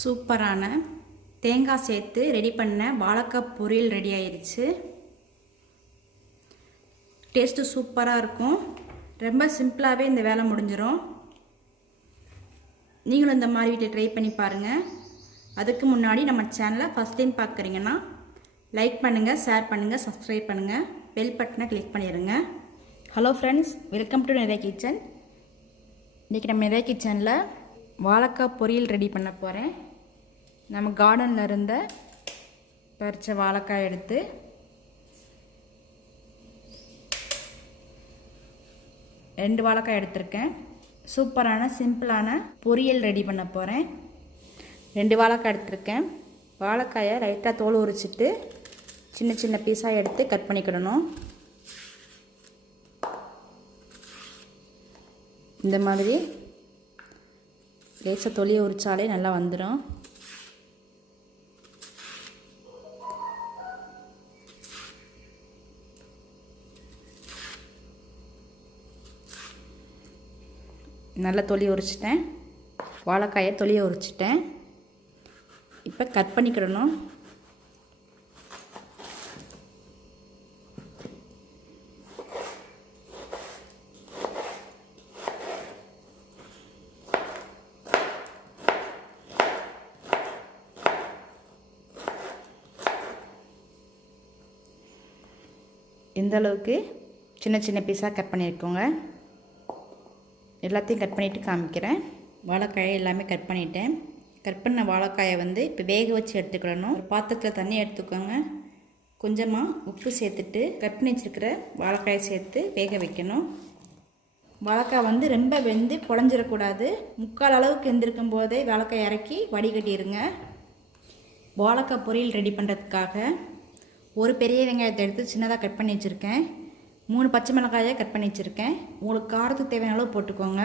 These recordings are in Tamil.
சூப்பரான தேங்காய் சேர்த்து ரெடி பண்ண வாழைக்காய் பொரியல் ரெடி ஆயிடுச்சு. டேஸ்ட்டு சூப்பராக இருக்கும். ரொம்ப சிம்பிளாகவே இந்த வேலை முடிஞ்சிடும். நீங்களும் இந்த மாதிரி வீட்டில் ட்ரை பண்ணி பாருங்கள். அதுக்கு முன்னாடி நம்ம சேனலை ஃபஸ்ட் டைம் பார்க்குறீங்கன்னா லைக் பண்ணுங்கள், ஷேர் பண்ணுங்கள், சப்ஸ்கிரைப் பண்ணுங்கள், பெல் பட்டனை கிளிக் பண்ணிடுங்க. ஹலோ ஃப்ரெண்ட்ஸ், வெல்கம் டு நிறைய கிச்சன். இன்றைக்கி நம்ம நிறைய கிச்சனில் வாழைக்காய் பொரியல் ரெடி பண்ண போகிறேன். நம்ம கார்டனில் இருந்த பறித்த வாழைக்காய் எடுத்து ரெண்டு வாழைக்காய் எடுத்திருக்கேன். சூப்பரான சிம்பிளான பொரியல் ரெடி பண்ண போகிறேன். 2 வாழைக்காய் எடுத்திருக்கேன். வாழைக்காயை லைட்டாக தோல் உரிச்சிட்டு சின்ன சின்ன பீஸாக எடுத்து கட் பண்ணிக்கிடணும். இந்த மாதிரி லேசாக தொலியை உரித்தாலே நல்லா வந்துடும். நல்லா தொலி உரிச்சிட்டேன். வாழைக்காயை தொலியை உரிச்சிட்டேன். இப்போ கட் பண்ணிக்கிடணும். இந்த அளவுக்கு சின்ன சின்ன பீஸாக கட் பண்ணியிருக்கோங்க. எல்லாத்தையும் கட் பண்ணிவிட்டு காமிக்கிறேன். வாழைக்காயை எல்லாமே கட் பண்ணிட்டேன். கட் பண்ண வாழைக்காயை இப்போ வேக வச்சு எடுத்துக்கிடணும். ஒரு பாத்திரத்தில் தண்ணி எடுத்துக்கோங்க. கொஞ்சமாக உப்பு சேர்த்துட்டு கட் பண்ணி வச்சுருக்கிற வாழைக்காயை சேர்த்து வேக வைக்கணும். வாழைக்காய் ரொம்ப வெந்து குழஞ்சிடக்கூடாது. முக்கால் அளவுக்கு வெந்திருக்கும் போதே வாழைக்காய் இறக்கி வடிகட்டிடுங்க. வாழைக்காய் பொரியல் ரெடி பண்ணுறதுக்காக ஒரு பெரிய வெங்காயத்தை எடுத்து சின்னதாக கட் பண்ணி வச்சுருக்கேன். 3 பச்சை மிளகாயை கட் பண்ணி வச்சுருக்கேன். உங்களுக்கு காரத்துக்கு தேவையான அளவு போட்டுக்கோங்க.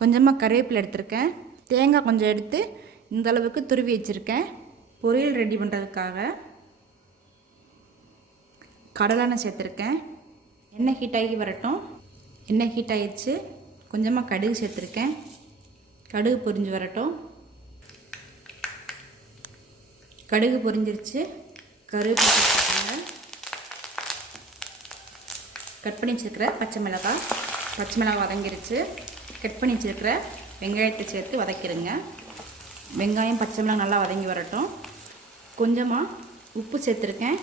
கொஞ்சமாக கருவேப்பிலை எடுத்திருக்கேன். தேங்காய் கொஞ்சம் எடுத்து இந்த அளவுக்கு துருவி வச்சுருக்கேன். பொரியல் ரெடி பண்ணுறதுக்காக கடலெண்ணெய் சேர்த்துருக்கேன். எண்ணெய் ஹீட் ஆகி வரட்டும். எண்ணெய் ஹீட் ஆகிடுச்சு. கொஞ்சமாக கடுகு சேர்த்துருக்கேன். கடுகு பொரிஞ்சு வரட்டும். கடுகு பொரிஞ்சிருச்சு. கருவேப்பிலை சேர்த்துக்கோங்க. கட் பண்ணி வச்சுருக்கிற பச்சை மிளகாய் வதங்கிருச்சு. கட் பண்ணி வச்சுருக்கிற வெங்காயத்தை சேர்த்து வதக்கிடுங்க. வெங்காயம் பச்சை மிளகாய் நல்லா வதங்கி வரட்டும். கொஞ்சமாக உப்பு சேர்த்துருக்கேன்.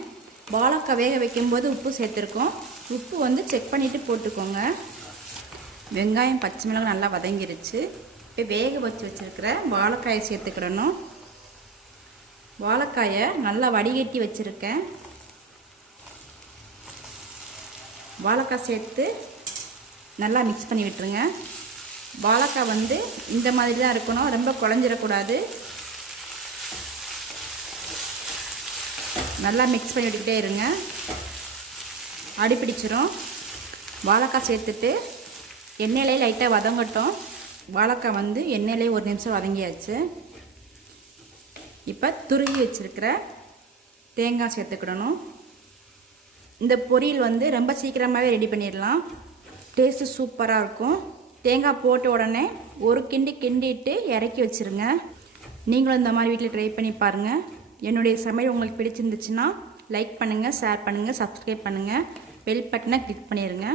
வாழைக்காய் வேக வைக்கும்போது உப்பு சேர்த்துருக்கோம். உப்பு செக் பண்ணிவிட்டு போட்டுக்கோங்க. வெங்காயம் பச்சை மிளகாய் நல்லா வதங்கிருச்சு. இப்போ வேக வச்சுருக்கிற வாழைக்காயை சேர்த்துக்கிடணும். வாழைக்காயை நல்லா வடிகட்டி வச்சுருக்கேன். வாழைக்காய் சேர்த்து நல்லா மிக்ஸ் பண்ணி விட்டுருங்க. வாழைக்காய் இந்த மாதிரி தான் இருக்கணும். ரொம்ப குழஞ்சிடக்கூடாது. நல்லா மிக்ஸ் பண்ணி விட்டுக்கிட்டே இருங்க. அடிப்பிடிச்சிரும். வாழைக்காய் சேர்த்துட்டு எண்ணெயிலே லைட்டாக வதங்கட்டும். வாழைக்காய் எண்ணெயிலே 1 நிமிஷம் வதங்கியாச்சு. இப்போ துருவி வச்சுருக்கிற தேங்காய் சேர்த்துக்கிடணும். இந்த பொரியல் ரொம்ப சீக்கிரமாகவே ரெடி பண்ணிடலாம். டேஸ்ட்டு சூப்பராக இருக்கும். தேங்காய் போட்ட உடனே ஒரு கிண்டிட்டு இறக்கி வச்சுருங்க. நீங்களும் இந்த மாதிரி வீட்டில் ட்ரை பண்ணி பாருங்கள். என்னுடைய சமையல் உங்களுக்கு பிடிச்சிருந்துச்சுன்னா லைக் பண்ணுங்கள், ஷேர் பண்ணுங்கள், சப்ஸ்கிரைப் பண்ணுங்கள், பெல் பட்டனை கிளிக் பண்ணிடுங்க.